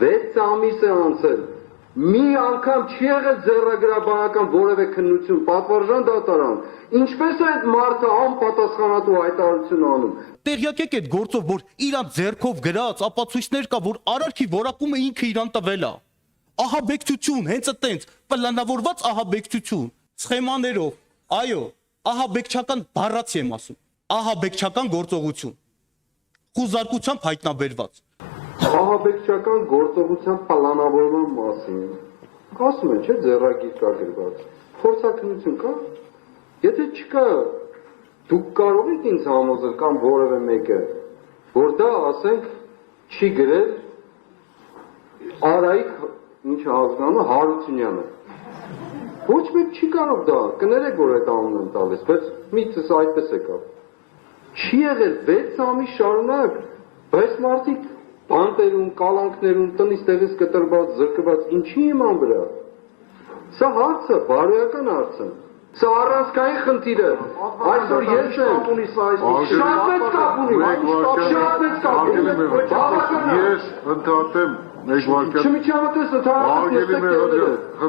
6 ամիս է անցել, մի անգամ չի եղել ձեռագրաբանական որևէ քննություն, պատվարժան դատարան, ինչպես է այդ մարդը անպատասխանատու հայտարարություն անում։ Տեղյակ եք այդ գործով, որ իրան ձեռքով գրած ապացույցներ կա, որ արարքի որակումը ինքը իրան տվել է։ Ահաբեկչություն, հենց այտենց պլանավորված ահաբեկչություն, սխեմաներով, այո, ահաբեկչական բառացի եմ ասում, ահաբեկչական գործողություն, խուզարկությամբ հայտնաբերված։ Ահաբեկչական գործողության պլանավորման մասին, ասում են, չէ, ձեռագիր կա գրված, փորձաքննություն կա, եթե չկա, դուք կարող եք ինձ համոզել կամ որևէ մեկը, որ դա, ասենք, չի գրել Արայիկ, ինչ ազգանունը, Հարությունյանը։ Ոչ մեկ չի կարող դա, կներեք, որ այդ անուն են տալիս, բայց միցս այդպես է կա։ Չի եղել 6 ամիս շարունակ, բայց մարդիկ բանտերում, կալանքներում, տնից տեղից կտրված, զրկված, ինչի իման վրա։ Սա հարց է, բարոյական հարց է։ Սա առանցքային խնդիր է։ Այսօր ես եմ, շատ մեծ կապ ունի, շատ մեծ կապ ունի։ Ես ընդհատեմ մեկ վարքան։ Չմիջամտես ընդհանրապես ես եք